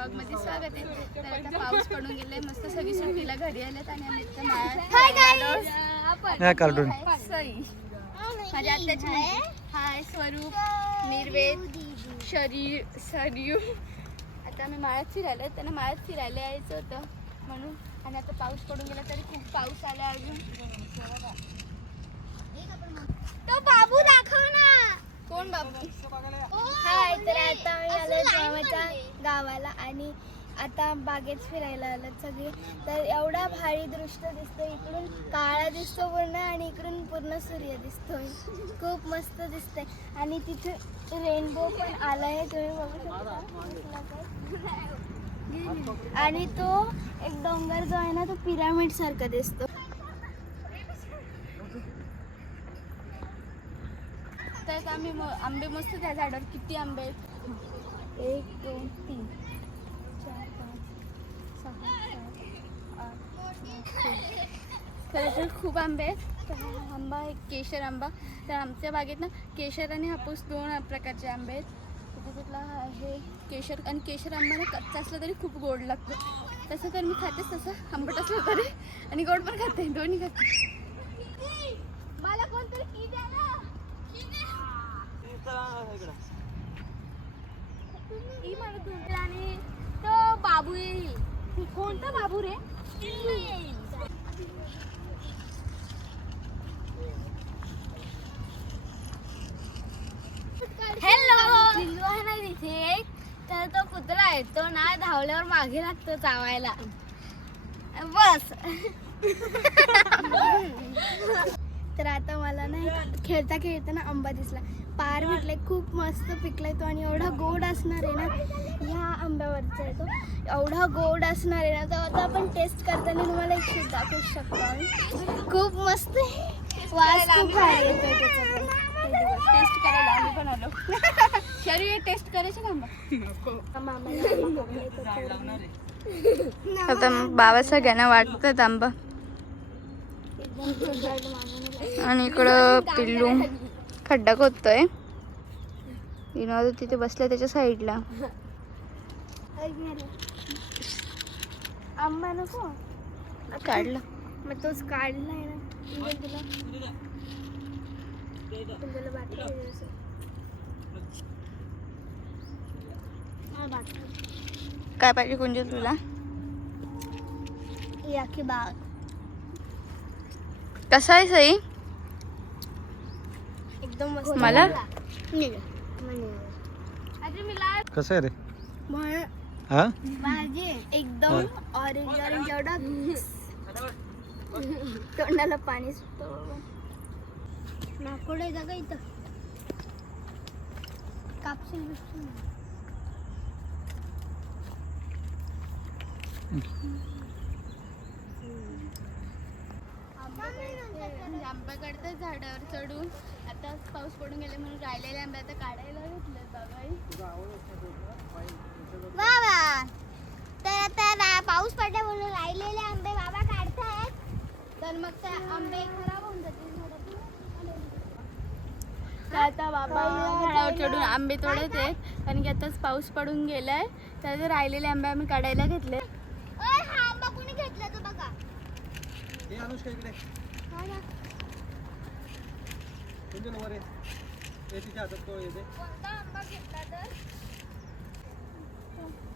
Blog मध्ये स्वागत आहे. तर आता पाऊस पडून गेलाय, मस्त सगळी सुट्टीला घरी आलेत आणि आम्ही इथं माझ्या आत्याची हाय स्वरूप, निर्वेद, सरयू. आता आम्ही माळ्यात फिरायला, त्यांना माळ्यात फिरायला यायचं होतं म्हणून. आणि आता पाऊस पडून गेला तरी खूप पाऊस आला अजून. तो बाबू दाखव ना. कोण बाबू? हाय, तर आता आम्ही आलो मामाच्या गावाला आणि आता बागेत फिरायला आलो सगळे. तर एवढा भारी दृश्य दिसतो, इकडून काळा दिसतो पूर्ण आणि इकडून पूर्ण सूर्य दिसतोय. खूप मस्त दिसतंय आणि तिथे रेनबो पण आलाय, तुम्ही बघू शकता. आणि तो एक डोंगर जो आहे ना, तो पिरामिड सारखा दिसतो. तर आम्ही आंबे मस्त त्या झाडावर. किती आंबे आहेत? 1 2 3 4 5 6 7 8 9 खूप आंबे आहेत. तर हा आंबा आहे केशर आंबा. तर आमच्या बागेत ना केशर आणि हापूस 2 प्रकारचे आंबे आहेत. त्याच्यातला आहे केशर. आणि केशर आंबा ना कच्चा असला तरी खूप गोड लागतो. तसं तर मी खातेच, तसं आंबट असलं तरी, आणि गोड पण खाते, दोन्ही खाते. मला कोणतरी की द्या ना. आणि तो बाबू येईल. कोणता बाबू रे? हॅलो, पिल्लू आहे ना तिथे. तर तो कुत्रा आहे, तो ना धावल्यावर मागे लागतो चावायला. बस. तर आता मला ना खेळता खेळताना आंबा दिसला. पार भेटलाय, खूप मस्त पिकलाय तो आणि एवढा गोड असणार आहे ना. ह्या आंब्यावरचा आहे तो, एवढा गोड असणार आहे ना. तर आता आपण टेस्ट करताना तुम्हाला एक शूट दाखवू शकतो. खूप मस्त वास खूप भारी येतोय त्याचा. टेस्ट करायला आम्ही पण आलो. शरीर टेस्ट करायचं का? आता बाबा सगळ्यांना वाटतात आंबा. आणि इकडं पिल्लू खड्डा खोदतोय. विनोद तिथे बसलाय त्याच्या साईडला. आंबा नको काढला मग तोच काढलाय ना. काय पाहिजे कुंजल तुला? याकी बाग कसा आहे सई? एकदम मस्त. मला कसं आहे रे? हा भाजी एकदम ऑरेंज ऑरेंज, एवढा तोंडाला पाणी सुटतं. नाकोड आहे का इथं? कापशील बिपशील. आंबा काढतात झाडावर चढून. आता पाऊस पडून गेले म्हणून राहिलेले आंबे आता काढायला घेतले बाबा. तर आता पाऊस पडला म्हणून राहिलेले आंबे बाबा काढतायत. तर मग ते आंबे खराब होऊन जातील झाडातून. आता बाबा झाडावर चढून आंबे तोडत आहेत, कारण की आताच पाऊस पडून गेलाय. तर राहिलेले आंबे आम्ही काढायला घेतले. हा आंबा कोणी घेतला तो बघा. हे अनुष्का इकडे कुंजल वर आहे. तिच्या हातात तो येते. कोणता आंबा घेतला तर?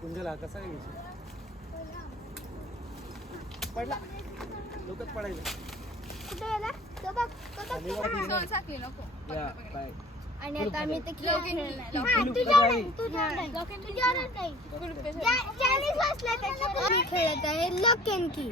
कुंजल हा कसा आहे? पडला लोकच पडायला. कुठे गेला तो बघ. नको. आणि आता आम्ही ते खेळ खेळणार. खेळत आहे लॉक अँड की.